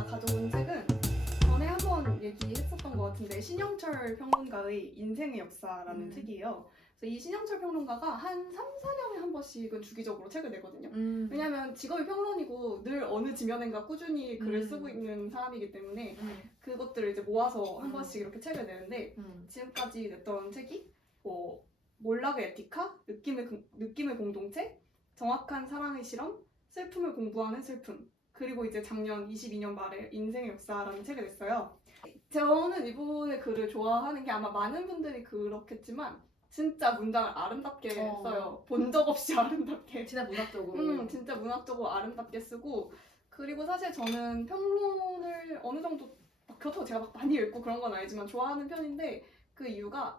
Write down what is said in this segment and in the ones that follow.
제가 가져온 책은 전에 한번 얘기했었던 것 같은데 신영철 평론가의 인생의 역사라는 책이에요. 그래서 이 신영철 평론가가 한 3, 4년에 한 번씩은 주기적으로 책을 내거든요. 왜냐하면 직업이 평론이고 늘 어느 지면인가 꾸준히 글을 쓰고 있는 사람이기 때문에 그것들을 이제 모아서 한 번씩 이렇게 책을 내는데 지금까지 냈던 책이 몰락의 에티카, 느낌의 공동체, 정확한 사랑의 실험, 슬픔을 공부하는 슬픔, 그리고 이제 작년 22년 말에 인생의 역사라는 책을 냈어요. 저는 이분의 글을 좋아하는 게 아마 많은 분들이 그렇겠지만 진짜 문장을 아름답게 써요. 본 적 없이 아름답게. 진짜 문학적으로. 진짜 문학적으로 아름답게 쓰고, 그리고 사실 저는 평론을 어느 정도 그렇다고 제가 막 많이 읽고 그런 건 아니지만 좋아하는 편인데 그 이유가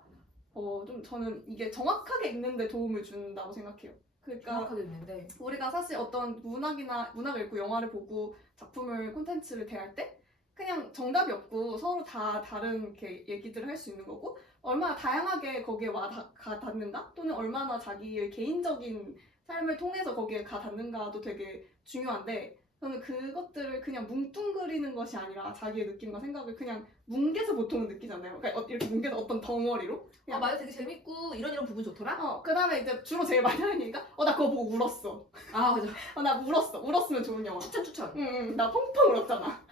좀 저는 이게 정확하게 읽는데 도움을 준다고 생각해요. 그러니까 정확하게 읽는데 우리가 사실 어떤 문학을 읽고 영화를 보고 작품을 콘텐츠를 대할 때 그냥 정답이 없고 서로 다 다른 이렇게 얘기들을 할 수 있는 거고 얼마나 다양하게 거기에 가 닿는가 또는 얼마나 자기의 개인적인 삶을 통해서 거기에 가 닿는가도 되게 중요한데 저는 그것들을 그냥 뭉뚱그리는 것이 아니라 자기의 느낌과 생각을 그냥 뭉개서 보통은 느끼잖아요. 그러니까 이렇게 뭉개서 어떤 덩어리로. 맞아, 되게 재밌고 이런 부분 좋더라. 그 다음에 이제 주로 제일 많이 하는 얘기가 나 그거 보고 울었어. 아 맞아. 나 울었으면 좋은 영화. 추천. 응, 나 펑펑 울었잖아.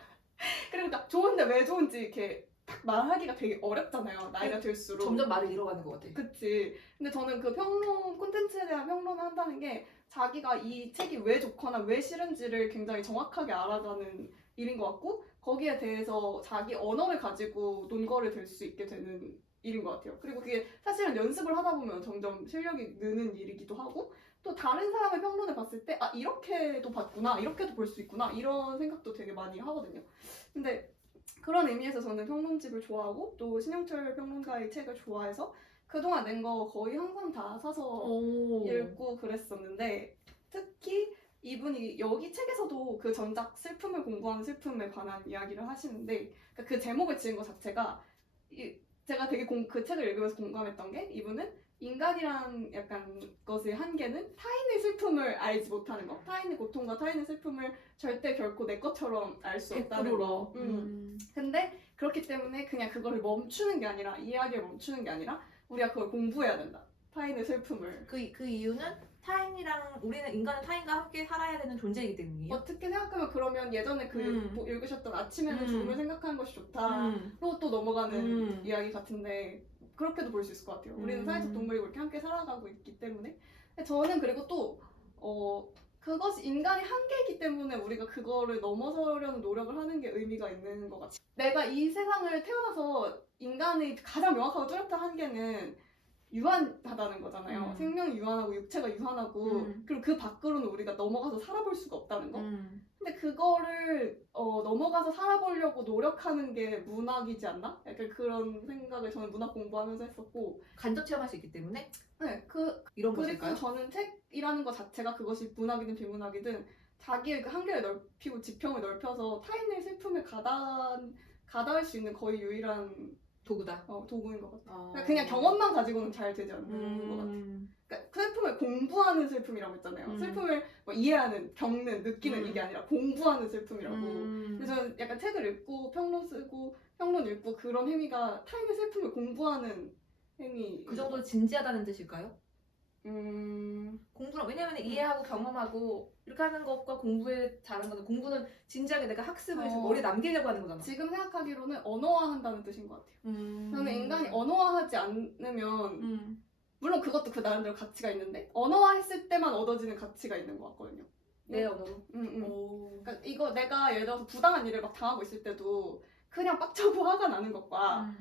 그러니까 좋은데 왜 좋은지 이렇게 딱 말하기가 되게 어렵잖아요. 나이가 들수록. 점점 말을 잃어가는 것 같아. 그치. 근데 저는 그 콘텐츠에 대한 평론을 한다는 게 자기가 이 책이 왜 좋거나 왜 싫은지를 굉장히 정확하게 알아가는 일인 것 같고 거기에 대해서 자기 언어를 가지고 논거를 들 수 있게 되는 일인 것 같아요. 그리고 그게 사실은 연습을 하다 보면 점점 실력이 느는 일이기도 하고 또 다른 사람의 평론을 봤을 때 이렇게도 봤구나, 이렇게도 볼 수 있구나 이런 생각도 되게 많이 하거든요. 근데 그런 의미에서 저는 평론집을 좋아하고 또 신영철 평론가의 책을 좋아해서 그동안 낸 거 거의 항상 다 사서 읽고 그랬었는데 특히 이분이 여기 책에서도 그 전작 슬픔을 공부하는 슬픔에 관한 이야기를 하시는데 그 제목을 지은 것 자체가 제가 되게 그 책을 읽으면서 공감했던 게 이분은 인간이란 약간 것의 한계는 타인의 슬픔을 알지 못하는 거, 타인의 고통과 타인의 슬픔을 절대 결코 내 것처럼 알 수 없다는 거. 근데 그렇기 때문에 그냥 그거를 멈추는 게 아니라 이야기를 멈추는 게 아니라 우리가 그걸 공부해야 된다. 타인의 슬픔을. 그 이유는 우리는 인간은 타인과 함께 살아야 되는 존재이기 때문이에요. 어떻게 생각하면 그러면 예전에 읽으셨던 아침에는 죽음을 생각하는 것이 좋다로 또 넘어가는 이야기 같은데 그렇게도 볼 수 있을 것 같아요. 우리는 사회적 동물이고 이렇게 함께 살아가고 있기 때문에. 저는 그리고 또 그것이 인간의 한계이기 때문에 우리가 그거를 넘어서려는 노력을 하는 게 의미가 있는 것 같아요. 내가 이 세상을 태어나서 인간의 가장 명확하고 뚜렷한 한계는 유한하다는 거잖아요. 생명이 유한하고 육체가 유한하고 그리고 그 밖으로는 우리가 넘어가서 살아볼 수가 없다는 거. 근데 그거를 넘어가서 살아보려고 노력하는 게 문학이지 않나? 약간 그런 생각을 저는 문학 공부하면서 했었고 간접 체험할 수 있기 때문에 네, 이런 그리고 것일까요? 저는 책이라는 것 자체가 그것이 문학이든 비문학이든 자기의 그 한계를 넓히고 지평을 넓혀서 타인의 슬픔을 가다할 수 있는 거의 유일한 도구다. 도구인 것 같아요. 그냥 경험만 가지고는 잘 되지 않는 것 같아요. 그러니까 슬픔을 공부하는 슬픔이라고 했잖아요. 슬픔을 이해하는, 겪는, 느끼는 이게 아니라 공부하는 슬픔이라고. 그래서 저는 약간 책을 읽고 평론 쓰고 평론 읽고 그런 행위가 타인의 슬픔을 공부하는 행위. 그 정도로 진지하다는 뜻일까요? 공부는 왜냐면 이해하고 경험하고 이렇게 하는 것과 공부에 다른 거는 공부는 진지하게 내가 학습을 해서 머리에 남기려고 하는 거잖아. 지금 생각하기로는 언어화한다는 뜻인 것 같아요. 저는 인간이 언어화하지 않으면 물론 그것도 그 나름대로 가치가 있는데 언어화했을 때만 얻어지는 가치가 있는 것 같거든요. 내 언어로. 그러니까 이거 내가 예를 들어서 부당한 일을 막 당하고 있을 때도 그냥 빡쳐고 화가 나는 것과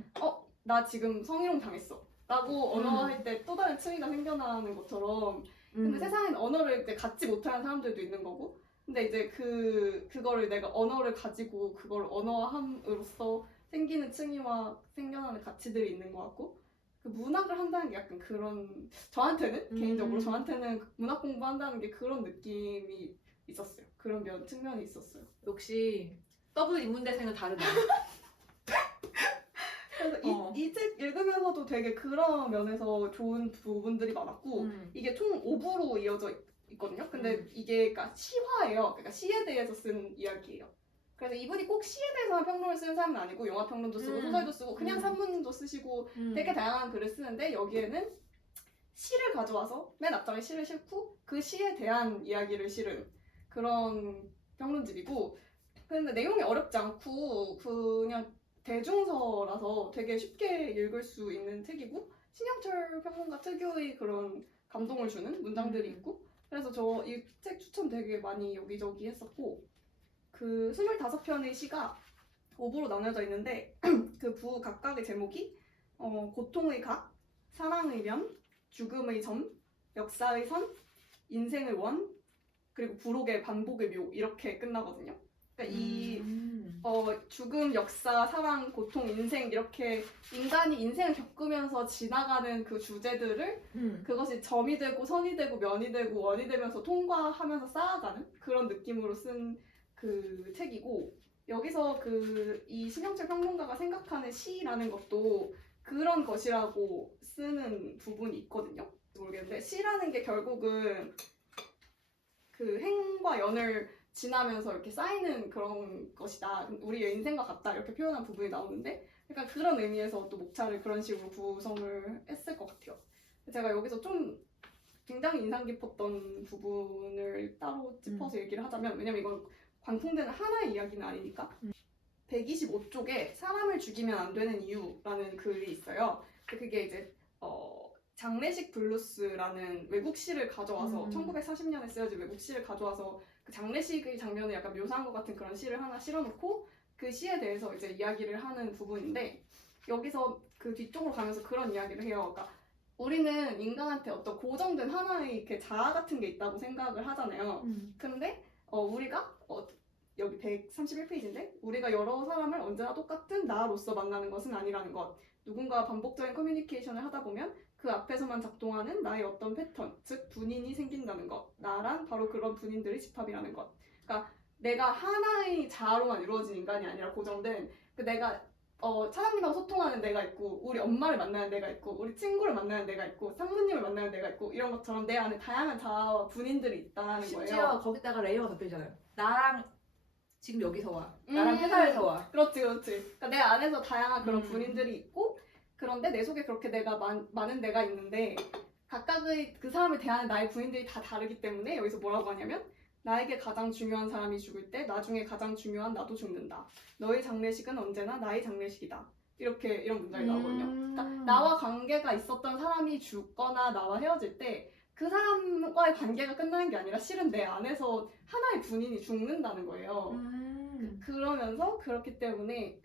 나 지금 성희롱 당했어 라고 언어화할 때 또 다른 층위가 생겨나는 것처럼 근데 세상엔 언어를 이제 갖지 못하는 사람들도 있는 거고 근데 이제 그거를 내가 언어를 가지고 그걸 언어화함으로써 생기는 층위와 생겨나는 가치들이 있는 것 같고 그 문학을 한다는 게 약간 그런 저한테는 개인적으로 저한테는 문학 공부한다는 게 그런 느낌이 있었어요. 그런 측면이 있었어요. 역시 더블 인문대생은 다르다. 그래서 이 책 읽으면서도 되게 그런 면에서 좋은 부분들이 많았고 이게 총 5부로 이어져 있거든요. 근데 이게 그러니까 시화예요. 그러니까 시에 대해서 쓴 이야기예요. 그래서 이분이 꼭 시에 대해서만 평론을 쓰는 사람은 아니고 영화 평론도 쓰고 소설도 쓰고 그냥 산문도 쓰시고 되게 다양한 글을 쓰는데 여기에는 시를 가져와서 맨 앞장에 시를 싣고 그 시에 대한 이야기를 실은 그런 평론집이고 근데 내용이 어렵지 않고 그냥 대중서라서 되게 쉽게 읽을 수 있는 책이고 신영철 평론가 특유의 그런 감동을 주는 문장들이 있고 그래서 저 이 책 추천 되게 많이 여기저기 했었고 그 25편의 시가 5부로 나눠져 있는데 그 부 각각의 제목이 고통의 각, 사랑의 면, 죽음의 점, 역사의 선, 인생의 원, 그리고 부록의 반복의 묘 이렇게 끝나거든요. 그러니까 이 죽음, 역사, 사랑, 고통, 인생 이렇게 인간이 인생을 겪으면서 지나가는 그 주제들을 그것이 점이 되고 선이 되고 면이 되고 원이 되면서 통과하면서 쌓아가는 그런 느낌으로 쓴 그 책이고 여기서 그 이 신영철 평론가가 생각하는 시라는 것도 그런 것이라고 쓰는 부분이 있거든요. 모르겠는데 시라는 게 결국은 그 행과 연을 지나면서 이렇게 쌓이는 그런 것이다. 우리의 인생과 같다. 이렇게 표현한 부분이 나오는데 약간 그런 의미에서 또 목차를 그런 식으로 구성을 했을 것 같아요. 제가 여기서 좀 굉장히 인상 깊었던 부분을 따로 짚어서 얘기를 하자면 왜냐면 이건 관통되는 하나의 이야기는 아니니까 125쪽에 사람을 죽이면 안 되는 이유라는 글이 있어요. 그게 이제 장례식 블루스라는 외국 시를 가져와서 1940년에 쓰여진 외국 시를 가져와서 그 장례식의 장면을 약간 묘사한 것 같은 그런 시를 하나 실어놓고 그 시에 대해서 이제 이야기를 하는 부분인데 여기서 그 뒤쪽으로 가면서 그런 이야기를 해요. 그러니까 우리는 인간한테 어떤 고정된 하나의 이렇게 자아 같은 게 있다고 생각을 하잖아요. 근데 우리가 여기 131페이지인데 우리가 여러 사람을 언제나 똑같은 나로서 만나는 것은 아니라는 것. 누군가 반복적인 커뮤니케이션을 하다 보면 그 앞에서만 작동하는 나의 어떤 패턴, 즉 분인이 생긴다는 것. 나란 바로 그런 분인들의 집합이라는 것. 그러니까 내가 하나의 자아로만 이루어진 인간이 아니라 고정된 그 내가 차장님하고 소통하는 내가 있고 우리 엄마를 만나는 내가 있고 우리 친구를 만나는 내가 있고 상무님을 만나는 내가 있고 이런 것처럼 내 안에 다양한 자아와 분인들이 있다는 거예요. 심지어 거기다가 레이어가 덮여있잖아요. 나랑 지금 여기서 와. 나랑 회사에서 와. 그렇지. 그러니까 내 안에서 다양한 그런 분인들이 있고 그런데 내 속에 그렇게 내가 많은 내가 있는데 각각의 그 사람을 대하는 나의 분인들이 다 다르기 때문에 여기서 뭐라고 하냐면 나에게 가장 중요한 사람이 죽을 때 나중에 가장 중요한 나도 죽는다. 너의 장례식은 언제나 나의 장례식이다. 이런 문장이 나오거든요. 그러니까 나와 관계가 있었던 사람이 죽거나 나와 헤어질 때 그 사람과의 관계가 끝나는 게 아니라 실은 내 안에서 하나의 분인이 죽는다는 거예요. 그러면서 그렇기 때문에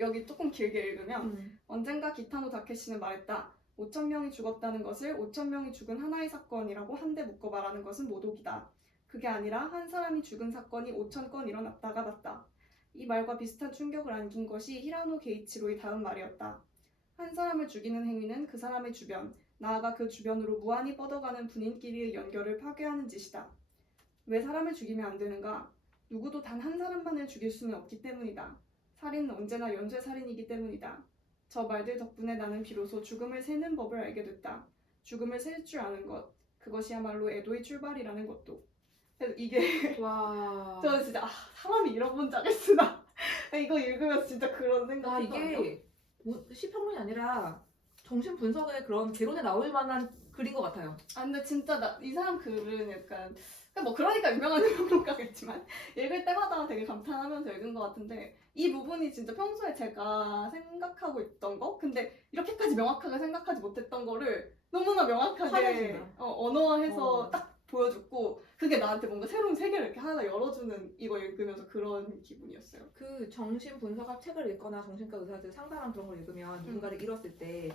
여기 조금 길게 읽으면 언젠가 기타노 다케시는 말했다. 5,000명이 죽었다는 것을 5,000명이 죽은 하나의 사건이라고 한데 묶어 말하는 것은 모독이다. 그게 아니라 한 사람이 죽은 사건이 5,000건 일어났다가 맞다. 이 말과 비슷한 충격을 안긴 것이 히라노 게이치로의 다음 말이었다. 한 사람을 죽이는 행위는 그 사람의 주변, 나아가 그 주변으로 무한히 뻗어가는 분인끼리의 연결을 파괴하는 짓이다. 왜 사람을 죽이면 안 되는가? 누구도 단 한 사람만을 죽일 수는 없기 때문이다. 살인은 언제나 연쇄살인이기 때문이다. 저 말들 덕분에 나는 비로소 죽음을 세는 법을 알게 됐다. 죽음을 셀 줄 아는 것, 그것이야말로 애도의 출발이라는 것도. 그래서 이게 와. 저 진짜 사람이 이런 문장을 쓰나? 이거 읽으면서 진짜 그런 생각이 이게 시평론이 아니라 정신 분석의 그런 개론에 나올 만한 글인 것 같아요. 근데 진짜 이 사람 글은 약간 뭐 그러니까 유명한 평론가겠지만 읽을 때마다 되게 감탄하면서 읽은 것 같은데 이 부분이 진짜 평소에 제가 생각하고 있던 거 근데 이렇게까지 명확하게 생각하지 못했던 거를 너무나 명확하게 화내준다. 언어화해서 딱 보여줬고 그게 나한테 뭔가 새로운 세계를 이렇게 하나 열어주는 이거 읽으면서 그런 기분이었어요. 그 정신 분석학 책을 읽거나 정신과 의사들 상담한 그런 걸 읽으면 누군가를 잃었을 때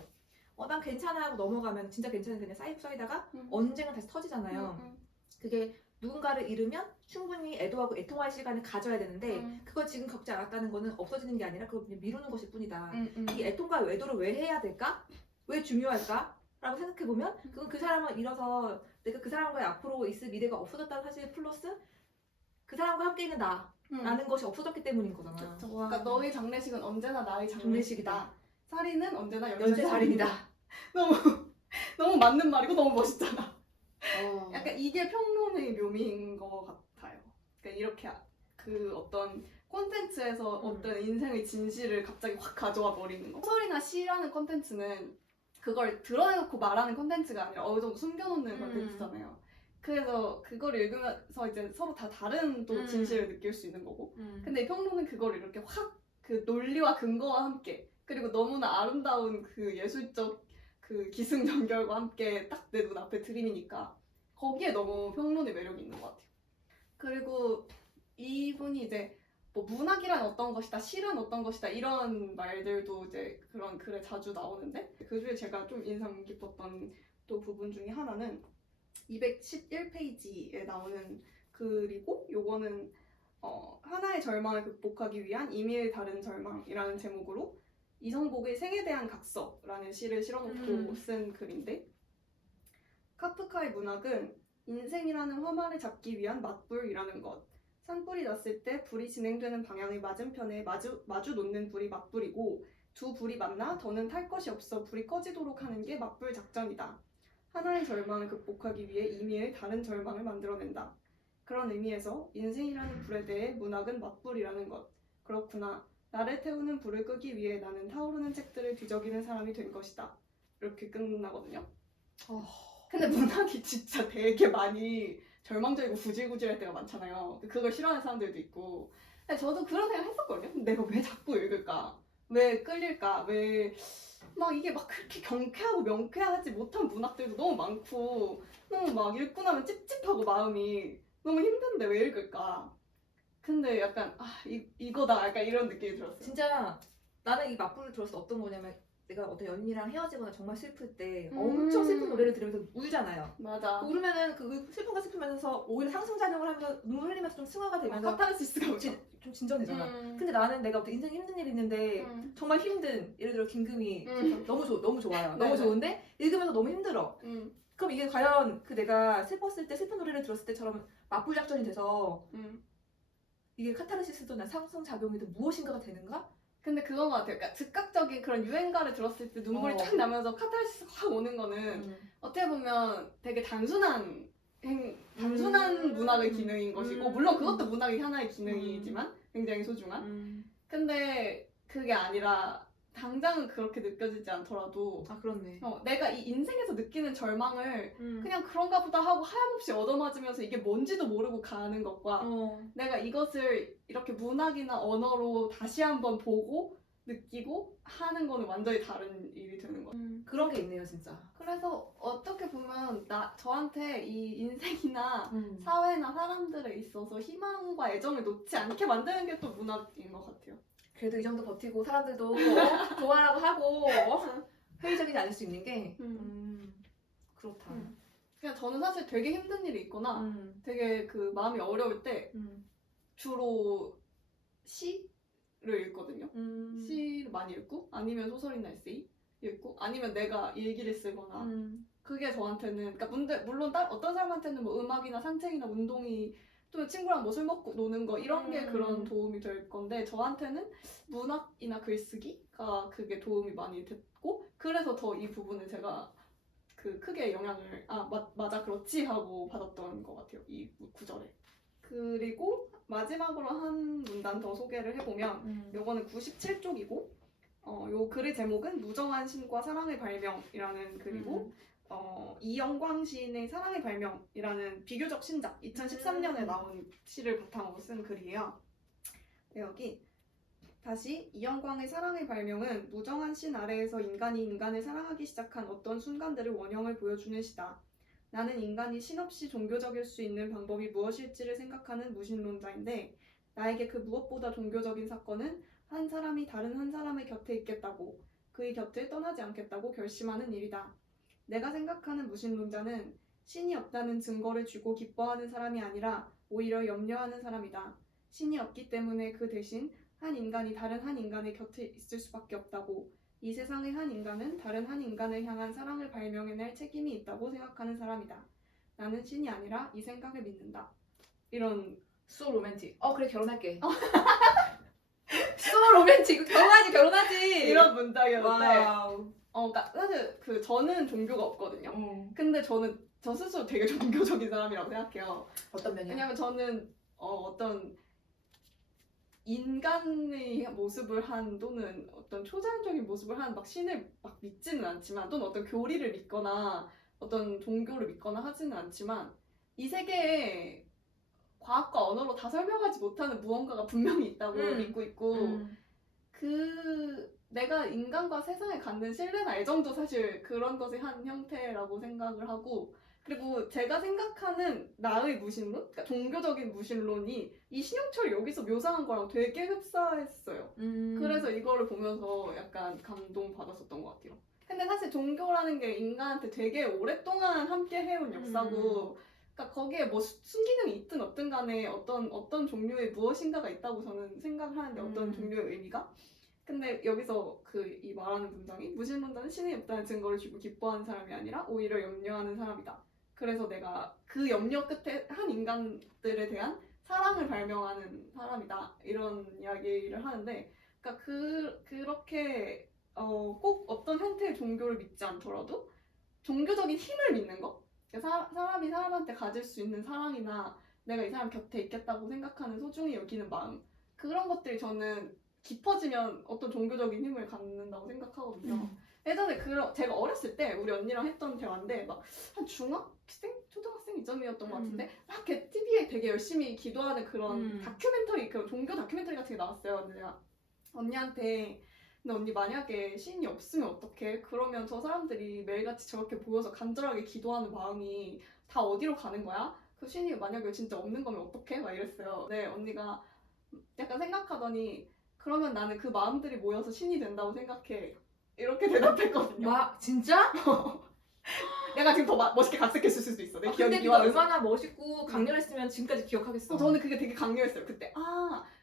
난 괜찮아 하고 넘어가면 진짜 괜찮은 그냥 쌓이다가 언젠가 다시 터지잖아요. 그게 누군가를 잃으면 충분히 애도하고 애통할 시간을 가져야 되는데 그걸 지금 겪지 않았다는 거는 없어지는 게 아니라 그걸 그냥 미루는 것일 뿐이다. 이 애통과 애도를 왜 해야 될까? 왜 중요할까? 라고 생각해보면 그건 그 사람을 잃어서 내가 그 사람과의 앞으로 있을 미래가 없어졌다는 사실 플러스 그 사람과 함께 있는 나라는 것이 없어졌기 때문인 거잖아. 그러니까 너의 장례식은 언제나 나의 장례식이다. 살인은 언제나 연쇄살인이다. 너무 맞는 말이고 너무 멋있잖아. 약간 이게 평론의 묘미인 것 같아요. 그러니까 이렇게 그 어떤 콘텐츠에서 어떤 인생의 진실을 갑자기 확 가져와 버리는 거. 소설이나 시라는 콘텐츠는 그걸 드러내놓고 말하는 콘텐츠가 아니라 어느 정도 숨겨놓는 콘텐츠잖아요. 그래서 그걸 읽으면서 이제 서로 다 다른 또 진실을 느낄 수 있는 거고. 근데 이 평론은 그걸 이렇게 확 그 논리와 근거와 함께 그리고 너무나 아름다운 그 예술적 그 기승전결과 함께 딱 내 눈앞에 들이미니까 거기에 너무 평론의 매력이 있는 것 같아요. 그리고 이분이 이제 뭐 문학이란 어떤 것이다, 시란 어떤 것이다 이런 말들도 이제 그런 글에 자주 나오는데 그 중에 제가 좀 인상 깊었던 또 부분 중에 하나는 211페이지에 나오는 글이고 요거는 하나의 절망을 극복하기 위한 이미의 다른 절망이라는 제목으로 이성복의 생에 대한 각서라는 시를 실어놓고 쓴 글인데 카프카의 문학은 인생이라는 화마를 잡기 위한 맞불이라는 것. 산불이 났을 때 불이 진행되는 방향의 맞은편에 마주 놓는 불이 맞불이고 두 불이 만나 더는 탈 것이 없어 불이 꺼지도록 하는 게 맞불 작전이다. 하나의 절망을 극복하기 위해 이미의 다른 절망을 만들어낸다. 그런 의미에서 인생이라는 불에 대해 문학은 맞불이라는 것. 그렇구나. 나를 태우는 불을 끄기 위해 나는 타오르는 책들을 뒤적이는 사람이 된 것이다. 이렇게 끝나거든요. 근데 문학이 진짜 되게 많이 절망적이고 구질구질할 때가 많잖아요. 그걸 싫어하는 사람들도 있고. 근데 저도 그런 생각 했었거든요. 근데 내가 왜 자꾸 읽을까? 왜 끌릴까? 왜 막 이게 막 그렇게 경쾌하고 명쾌하지 못한 문학들도 너무 많고 너무 막 읽고 나면 찝찝하고 마음이 너무 힘든데 왜 읽을까? 근데 약간 이거다 약간 이런 느낌이 들었어요. 진짜 나는 이 맞불을 들었을 때 어떤 거냐면 내가 어떤 연인이랑 헤어지거나 정말 슬플 때 엄청 슬픈 노래를 들으면서 울잖아요. 맞아. 울으면은 그 슬픔과 슬프면서 오히려 상승작용을 하면서 눈물 흘리면서 좀 승화가 되면서 카타르시스가 오죠. 좀 진정되잖아. 근데 나는 내가 어떤 인생에 힘든 일이 있는데 정말 힘든 예를 들어 김금희 너무 좋아요. 너무 좋은데 읽으면서 너무 힘들어. 그럼 이게 과연 그 내가 슬펐을 때 슬픈 노래를 들었을 때처럼 맞불 작전이 돼서 이게 카타르시스도 상승작용이든 무엇인가가 되는가? 근데 그건 것 같아요. 그러니까 즉각적인 그런 유행가를 들었을 때 눈물이 쫙 나면서 카타르시스가 확 오는 거는 어떻게 보면 되게 단순한 문학의 기능인 것이고 물론 그것도 문학의 하나의 기능이지만 굉장히 소중한 근데 그게 아니라 당장은 그렇게 느껴지지 않더라도 그렇네. 내가 이 인생에서 느끼는 절망을 그냥 그런가 보다 하고 하염없이 얻어맞으면서 이게 뭔지도 모르고 가는 것과 내가 이것을 이렇게 문학이나 언어로 다시 한번 보고 느끼고 하는 거는 완전히 다른 일이 되는 거예요. 그런 게 있네요 진짜. 그래서 어떻게 보면 저한테 이 인생이나 사회나 사람들에 있어서 희망과 애정을 놓지 않게 만드는 게 또 문학인 것 같아요. 그래도 이 정도 버티고 사람들도 좋아라고 하고 회의적이지 않을 수 있는 게 그렇다. 그냥 저는 사실 되게 힘든 일이 있거나 되게 그 마음이 어려울 때 주로 시를 읽거든요. 시를 많이 읽고 아니면 소설이나 에세이 읽고 아니면 내가 일기를 쓰거나 그게 저한테는 그러니까 물론 어떤 사람한테는 뭐 음악이나 산책이나 운동이 또 친구랑 뭐 술 먹고 노는 거 이런 게 그런 도움이 될 건데 저한테는 문학이나 글쓰기가 그게 도움이 많이 됐고 그래서 더 이 부분을 제가 그 크게 영향을 맞아 그렇지 하고 받았던 것 같아요. 이 구절에. 그리고 마지막으로 한 문단 더 소개를 해보면 요거는 97쪽이고 요 글의 제목은 무정한 신과 사랑의 발명이라는 글이고 이영광 시인의 사랑의 발명이라는 비교적 신작 2013년에 나온 시를 바탕으로 쓴 글이에요. 여기 다시 이영광의 사랑의 발명은 무정한 신 아래에서 인간이 인간을 사랑하기 시작한 어떤 순간들을 원형을 보여주는 시다. 나는 인간이 신없이 종교적일 수 있는 방법이 무엇일지를 생각하는 무신론자인데 나에게 그 무엇보다 종교적인 사건은 한 사람이 다른 한 사람의 곁에 있겠다고 그의 곁을 떠나지 않겠다고 결심하는 일이다. 내가 생각하는 무신론자는 신이 없다는 증거를 주고 기뻐하는 사람이 아니라 오히려 염려하는 사람이다. 신이 없기 때문에 그 대신 한 인간이 다른 한 인간의 곁에 있을 수밖에 없다고 이 세상의 한 인간은 다른 한 인간을 향한 사랑을 발명해낼 책임이 있다고 생각하는 사람이다. 나는 신이 아니라 이 생각을 믿는다. 이런 So romantic. 그래 결혼할게. So romantic. 결혼하지. 이런 문장이었는데 와우. 그러니까 사실 저는 종교가 없거든요. 근데 저는 저 스스로 되게 종교적인 사람이라고 생각해요. 어떤 면이요? 왜냐면 저는 어떤 인간의 모습을 한 또는 어떤 초자연적인 모습을 한 막 신을 막 믿지는 않지만 또는 어떤 교리를 믿거나 어떤 종교를 믿거나 하지는 않지만 이 세계에 과학과 언어로 다 설명하지 못하는 무언가가 분명히 있다고 믿고 있고 그 내가 인간과 세상에 갖는 신뢰나 애정도 사실 그런 것의 한 형태라고 생각을 하고 그리고 제가 생각하는 나의 무신론, 그러니까 종교적인 무신론이 이 신영철이 여기서 묘사한 거랑 되게 흡사했어요. 그래서 이거를 보면서 약간 감동받았었던 것 같아요. 근데 사실 종교라는 게 인간한테 되게 오랫동안 함께 해온 역사고 그러니까 거기에 뭐 순기능이 있든 없든 간에 어떤 종류의 무엇인가가 있다고 저는 생각을 하는데 어떤 종류의 의미가 근데 여기서 이 말하는 문장이 무신론자는 신이 없다는 증거를 주고 기뻐하는 사람이 아니라 오히려 염려하는 사람이다. 그래서 내가 그 염려 끝에 한 인간들에 대한 사랑을 발명하는 사람이다. 이런 이야기를 하는데 그러니까 그렇게 꼭 어떤 형태의 종교를 믿지 않더라도 종교적인 힘을 믿는 거 그러니까 사람이 사람한테 가질 수 있는 사랑이나 내가 이 사람 곁에 있겠다고 생각하는 소중히 여기는 마음 그런 것들이 저는 깊어지면 어떤 종교적인 힘을 갖는다고 생각하거든요. 예전에 제가 어렸을 때 우리 언니랑 했던 대화인데 막 한 중학생? 초등학생 이점이었던 것 같은데 막 이렇게 TV에 되게 열심히 기도하는 그런 다큐멘터리 그런 종교 다큐멘터리 같은 게 나왔어요. 근데 내가 언니한테 근데 언니 만약에 신이 없으면 어떡해? 그러면 저 사람들이 매일같이 저렇게 모여서 간절하게 기도하는 마음이 다 어디로 가는 거야? 그 신이 만약에 진짜 없는 거면 어떡해? 막 이랬어요. 네, 언니가 약간 생각하더니 그러면 나는 그 마음들이 모여서 신이 된다고 생각해. 이렇게 대답했거든요. 와 진짜? 내가 지금 더 멋있게 각색했을 수도 있어. 내 기억이 근데 그게 미화돼서. 얼마나 멋있고 강렬했으면 지금까지 기억하겠어. 저는 그게 되게 강렬했어요. 그때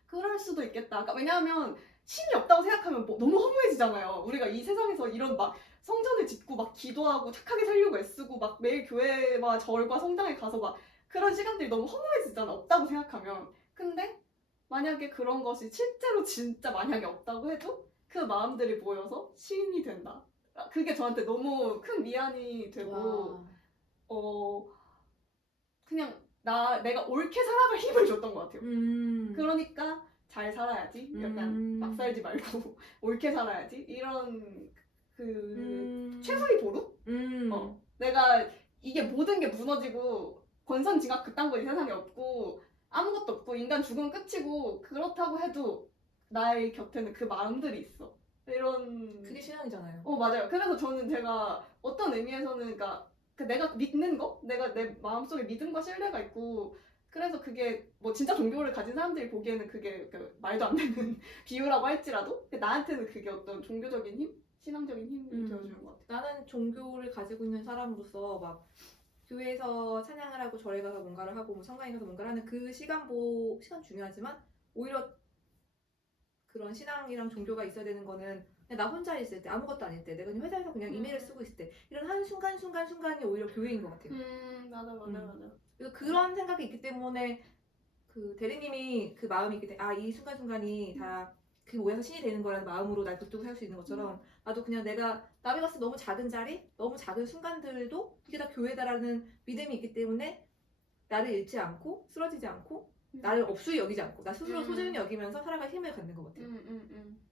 그럴 수도 있겠다. 그러니까 왜냐하면 신이 없다고 생각하면 너무 허무해지잖아요. 우리가 이 세상에서 이런 막 성전을 짓고 막 기도하고 착하게 살려고 애쓰고 막 매일 교회와 절과 성당에 가서 막 그런 시간들이 너무 허무해지잖아. 없다고 생각하면. 근데 만약에 그런 것이 실제로 진짜 만약에 없다고 해도 그 마음들이 모여서 신이 된다. 그게 저한테 너무 큰 위안이 되고 그냥 내가 옳게 살아갈 힘을 줬던 것 같아요. 그러니까 잘 살아야지. 약간 막 살지 말고 옳게 살아야지. 이런 최소의 도루? 내가 이게 모든 게 무너지고 권선징악 그딴 거 이 세상에 없고 아무것도 없고 인간 죽으면 끝이고 그렇다고 해도 나의 곁에는 그 마음들이 있어. 이런 그게 신앙이잖아요. 맞아요. 그래서 저는 제가 어떤 의미에서는 그러니까 내가 믿는 거? 내가 내 마음속에 믿음과 신뢰가 있고 그래서 그게 뭐 진짜 종교를 가진 사람들이 보기에는 그게 말도 안 되는 비유라고 할지라도 나한테는 그게 어떤 종교적인 힘? 신앙적인 힘이 되어주는 것 같아요. 나는 종교를 가지고 있는 사람으로서 막 교회에서 찬양을 하고 절에 가서 뭔가를 하고 뭐 성당에 가서 뭔가를 하는 그 시간 중요하지만 오히려 그런 신앙이랑 종교가 있어야 되는 거는 그냥 나 혼자 있을 때 아무것도 아닐 때 내가 그냥 회사에서 그냥 이메일을 쓰고 있을 때 이런 한 순간순간이 오히려 교회인 것 같아요. 맞아. 그래서 그런 생각이 있기 때문에 그 대리님이 그 마음이 있기 때문에 이 순간순간이 다 그 모여서 신이 되는 거라는 마음으로 날 붙들고 살 수 있는 것처럼 나도 그냥 내가 남이 봤을 때 너무 작은 자리, 너무 작은 순간들도 이게 다 교회다라는 믿음이 있기 때문에 나를 잃지 않고 쓰러지지 않고 나를 업수히 여기지 않고 나 스스로 소중히 여기면서 살아갈 힘을 갖는 것 같아요.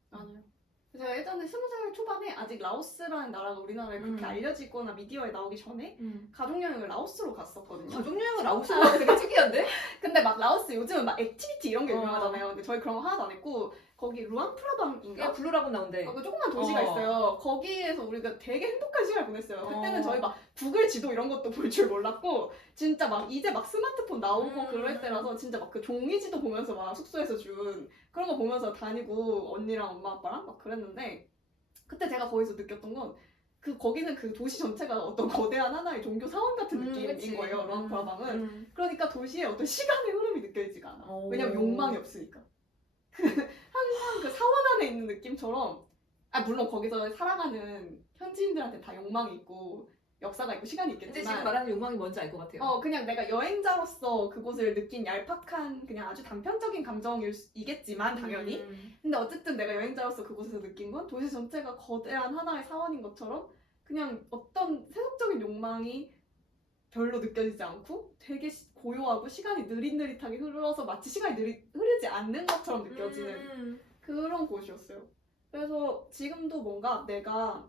맞아요. 제가 예전에 20살 초반에 아직 라오스라는 나라가 우리나라에 그렇게 알려지거나 미디어에 나오기 전에 가족여행을 라오스로 갔었거든요. 가족여행을 라오스로 가는 게 되게 특이한데? 근데 막 라오스 요즘은 막 액티비티 이런 게 유명하잖아요. 근데 저희 그런 거 하나도 안 했고 거기 루앙프라방인가? 블루라고 나온대. 그 조그만 도시가 있어요. 거기에서 우리가 되게 행복한 시간을 보냈어요. 그때는 저희 막 구글 지도 이런 것도 볼 줄 몰랐고 진짜 막 이제 막 스마트폰 나오고 그럴 때라서 진짜 막 그 종이 지도 보면서 막 숙소에서 준 그런 거 보면서 다니고 언니랑 엄마 아빠랑 막 그랬는데 그때 제가 거기서 느꼈던 건 거기는 그 도시 전체가 어떤 거대한 하나의 종교 사원 같은 느낌인 거예요. 루앙프라방은. 그러니까 도시의 어떤 시간의 흐름이 느껴지지가 않아. 왜냐면 욕망이 없으니까. 항상 그 사원 안에 있는 느낌처럼 물론 거기서 살아가는 현지인들한테 다 욕망이 있고 역사가 있고 시간이 있겠지만 근데 지금 말하는 욕망이 뭔지 알 것 같아요. 그냥 내가 여행자로서 그곳을 느낀 얄팍한 그냥 아주 단편적인 감정이겠지만 당연히 근데 어쨌든 내가 여행자로서 그곳에서 느낀 건 도시 전체가 거대한 하나의 사원인 것처럼 그냥 어떤 세속적인 욕망이 별로 느껴지지 않고 되게 고요하고 시간이 느릿느릿하게 흘러서 마치 시간이 흐르지 않는 것처럼 느껴지는 그런 곳이었어요. 그래서 지금도 뭔가 내가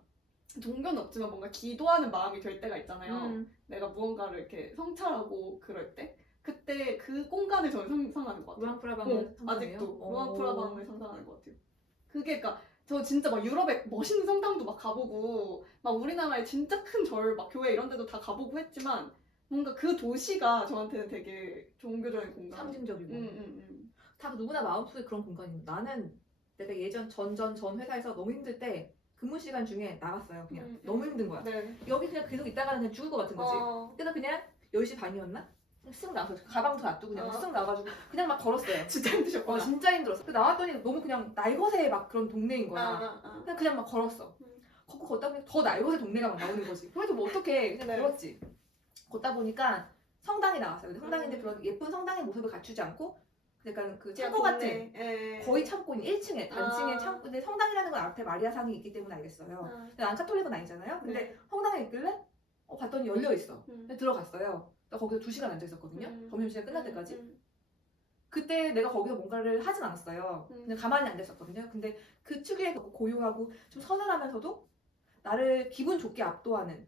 종교는 없지만 뭔가 기도하는 마음이 될 때가 있잖아요. 내가 무언가를 이렇게 성찰하고 그럴 때 그때 그 공간을 저는 상상하는 것 같아요. 루앙프라방을 아직도 루앙프라방을 상상하는 것 같아요. 그게 그러니까 저 진짜 막 유럽에 멋있는 성당도 막 가보고 막 우리나라에 진짜 큰 절 막 교회 이런 데도 다 가보고 했지만 뭔가 그 도시가 저한테는 되게 종교적인 공간. 상징적이고. 다 누구나 마음속에 그런 공간이 있는. 나는 내가 예전 전 회사에서 너무 힘들 때 근무 시간 중에 나갔어요. 그냥 너무 힘든 거야. 네. 여기 그냥 계속 있다가는 그냥 죽을 것 같은 거지. 그래서 그냥 10시 반이었나? 쓱 나가서 가방도 놔두고 그냥 쓱 나가지고 그냥 막 걸었어요. 진짜 힘드셨구나. 진짜 힘들었어. 근데 나왔더니 너무 그냥 날것의 막 그런 동네인 거야. 그냥 막 걸었어. 걷다 보니 더 날것의 동네가 막 나오는 거지. 그래도 뭐 어떡해. 그냥 걸었지. 걷다 보니까 성당이 나왔어요. 근데 성당인데 그런 예쁜 성당의 모습을 갖추지 않고 약간 그 창고 같은 거의 창고인 1층에 단층에 창고. 근데 성당이라는 건 앞에 마리아상이 있기 때문에 알겠어요. 근데 난 카톨릭은 아니잖아요. 근데 성당에 있길래 봤더니 열려 있어. 근데 들어갔어요. 나 거기서 2시간 앉아 있었거든요. 점심시간 끝날 때까지. 그때 내가 거기서 뭔가를 하진 않았어요. 그냥 가만히 앉아 있었거든요. 근데 그 특유의 고요하고 좀 서늘하면서도 나를 기분 좋게 압도하는,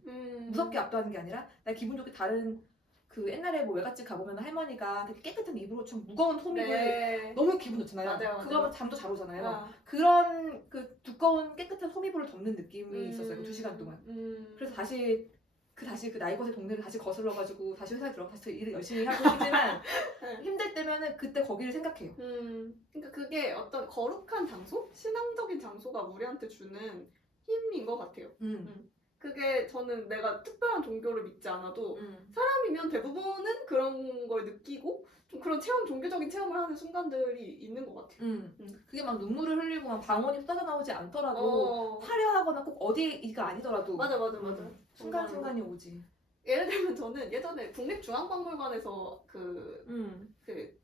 무섭게 압도하는 게 아니라 나 기분 좋게 다른 그 옛날에 뭐 외갓집 가보면 할머니가 되게 깨끗한 이불로 좀 무거운 소미불 너무 기분 좋잖아요. 맞아요. 그거 하면 잠도 잘 오잖아요. 그런 그 두꺼운 깨끗한 소미불을 덮는 느낌이 있었어요. 그 2시간 동안. 그래서 다시 그 나이것의 동네를 다시 거슬러가지고 다시 회사에 들어가서 다시 일을 열심히 하고 있지만 힘들 때면은 그때 거기를 생각해요. 그러니까 그게 어떤 거룩한 장소? 신앙적인 장소가 우리한테 주는 힘인 것 같아요. 그게 저는 내가 특별한 종교를 믿지 않아도 사람이면 대부분은 그런 걸 느끼고 좀 그런 종교적인 체험을 하는 순간들이 있는 것 같아요. 그게 막 눈물을 흘리고 막 방언이 쏟아져 나오지 않더라도 화려하거나 꼭 어디가 아니더라도 맞아. 순간순간이 오지. 예를 들면 저는 예전에 국립중앙박물관에서 그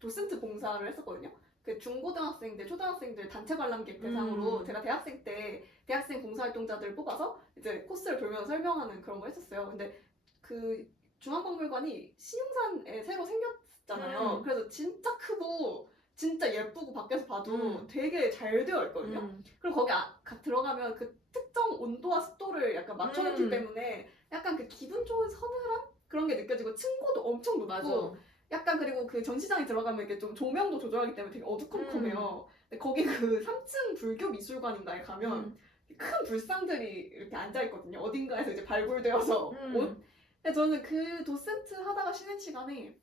도슨트 봉사를 했었거든요. 그 중고등학생들, 초등학생들 단체 관람객 대상으로 제가 대학생 때 대학생 봉사활동자들을 뽑아서 이제 코스를 돌면서 설명하는 그런 걸 했었어요. 근데 그 중앙박물관이 신용산에 새로 생겼잖아요. 그래서 진짜 크고 진짜 예쁘고 밖에서 봐도 되게 잘 되어 있거든요. 그리고 거기 들어가면 그 특정 온도와 습도를 약간 맞춰놓기 때문에 약간 그 기분 좋은 서늘함? 그런 게 느껴지고 층고도 엄청 높고 약간 그리고 그 전시장에 들어가면 이게 좀 조명도 조절하기 때문에 되게 어두컴컴해요. 근데 거기 그 3층 불교 미술관인가에 가면 큰 불상들이 이렇게 앉아있거든요. 어딘가에서 이제 발굴되어서 온. 근데 저는 그 도센트 하다가 쉬는 시간에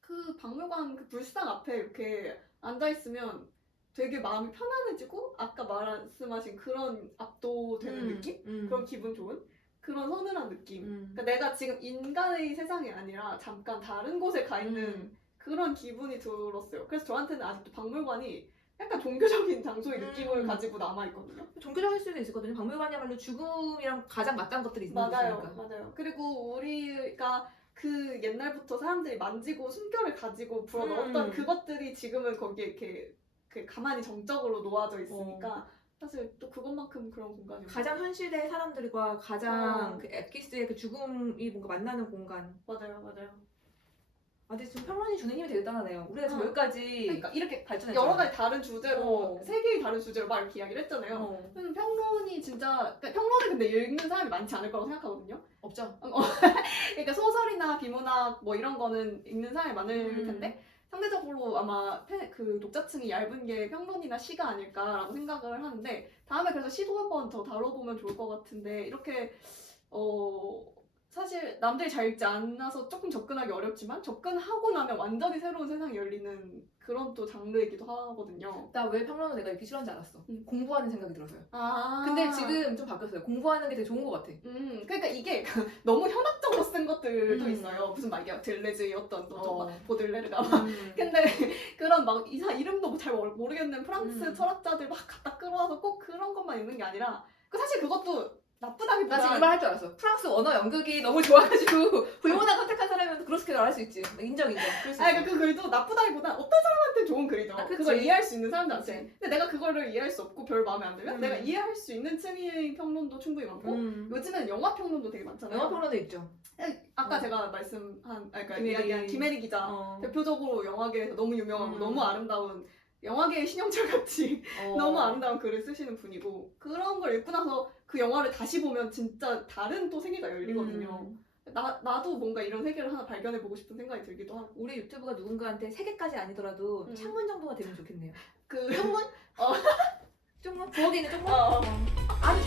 그 박물관 그 불상 앞에 이렇게 앉아있으면 되게 마음이 편안해지고 아까 말씀하신 그런 압도되는 느낌? 그런 기분 좋은? 그런 서늘한 느낌. 그러니까 내가 지금 인간의 세상이 아니라 잠깐 다른 곳에 가 있는 그런 기분이 들었어요. 그래서 저한테는 아직도 박물관이 약간 종교적인 장소의 느낌을 가지고 남아있거든요. 종교적일 수도 있거든요. 박물관이야말로 죽음이랑 가장 맞닿은 것들이 있는 곳이니까. 맞아요. 그리고 우리가 그 옛날부터 사람들이 만지고 숨결을 가지고 불어넣었던 그것들이 지금은 거기에 이렇게 가만히 정적으로 놓아져 있으니까 사실 또 그것만큼 그런 공간이 가장 현실의 사람들과 가장 그 엑기스의 그 죽음이 뭔가 만나는 공간. 맞아요. 근데 지금 평론이 주는 힘이 되게 대단하네요. 우리가 저기까지 그러니까 이렇게 발전했잖아요. 여러 가지 다른 주제로 세 개의 다른 주제로 막 이렇게 이야기를 했잖아요. 평론이 진짜 평론을 근데 읽는 사람이 많지 않을 거라고 생각하거든요. 없죠. 그러니까 소설이나 비문학 뭐 이런 거는 읽는 사람이 많을 텐데 상대적으로 아마 그 독자층이 얇은 게 평론이나 시가 아닐까라고 생각을 하는데 다음에 그래서 시도 한번 더 다뤄보면 좋을 것 같은데 이렇게 사실 남들이 잘 읽지 않아서 조금 접근하기 어렵지만 접근하고 나면 완전히 새로운 세상이 열리는 그런 또 장르이기도 하거든요. 나 왜 평론을 내가 읽기 싫어하는지 알았어. 공부하는 생각이 들어서요. 아. 근데 지금 좀 바뀌었어요. 공부하는 게 되게 좋은 것 같아. 그러니까 이게 너무 현학적으로 쓴 것들도 있어요. 무슨 막 델레즈의 어떤 보들레르가 막. 근데 그런 막 이름도 잘 모르겠는 프랑스 철학자들 막 갖다 끌어와서 꼭 그런 것만 읽는 게 아니라 사실 그것도 나쁘다기보다 나 지금 이 말 할 줄 알았어. 프랑스 언어 연극이 너무 좋아가지고 불문학 선택한 사람이면 그렇게 말할 수 있지. 인정. 아니 그 글도 나쁘다기보다 어떤 사람한테 좋은 글이죠. 아, 그치. 그걸 이해할 수 있는 사람들한테. 그치. 근데 내가 그거를 이해할 수 없고 별 마음에 안 들면 내가 이해할 수 있는 층의 평론도 충분히 많고 요즘에는 영화 평론도 되게 많잖아요. 영화 평론도 있죠. 아까 제가 말씀한 그러니까 김혜리. 이야기한 김혜리 기자 어. 대표적으로 영화계에서 너무 유명하고 너무 아름다운 영화계의 신영철 같이 너무 아름다운 글을 쓰시는 분이고 그런 걸 읽고 나서 그 영화를 다시 보면 진짜 다른 또 세계가 열리거든요. 나도 뭔가 이런 세계를 하나 발견해보고 싶은 생각이 들기도 하고. 우리 유튜브가 누군가한테 3개까지 아니더라도 창문 정도가 되면 좋겠네요. 그 쪽문? 쪽문? 부엌에 있는 쪽문? 어. 아니